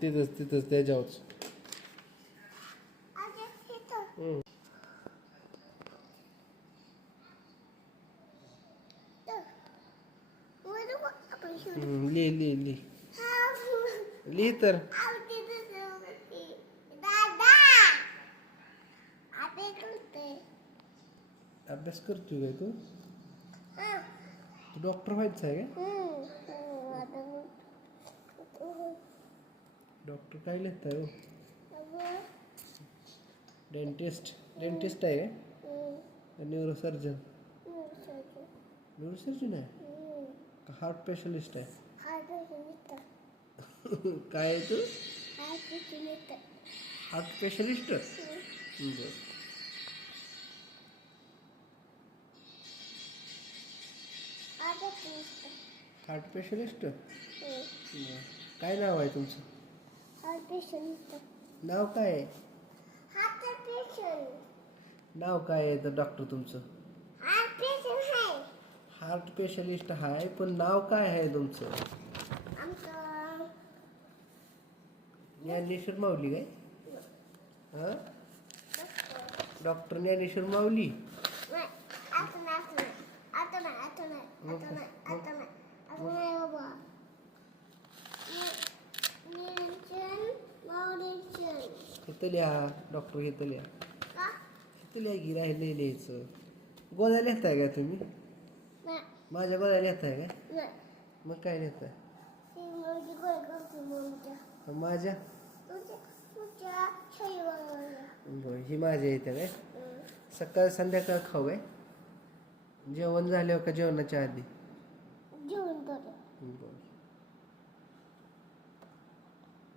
तिथंच तिथंच त्याच्यावरच. लिह लिह लिह लिह तर. अभ्यास करतोय काय तू? तू डॉक्टर व्हायचं आहे का? डॉक्टर काय लिहिताय हो? डेंटिस्ट. डेंटिस्ट आहे का? न्यूरोसर्जन. न्यूरोसर्जन आहे का हार्ट स्पेशलिस्ट आहे? काय आहे तू? Heart specialist. बरं. Heart specialist. काय नाव आहे तुमचं? नाव काय आहे? नाव काय आहे तर डॉक्टर तुमचं? हार्ट स्पेशलिस्ट आहे पण नाव काय आहे तुमचं? ज्ञानेश्वर माऊली काय? हा, डॉक्टर ज्ञानेश्वर माऊली. इथं लिहा डॉक्टर. इथं लिहा. इथं लिहा की राहिले लिहायचं. गोळ्या लिहिताय का तुम्ही? माझ्या गोळ्या लिहिताय का? मग काय लिहिताय? माझ्या बरं. ही माझ्या इथं काय? सकाळ संध्याकाळ खाऊ आहे? जेवण झाल्यावर का जेवणाच्या आधी? बरं.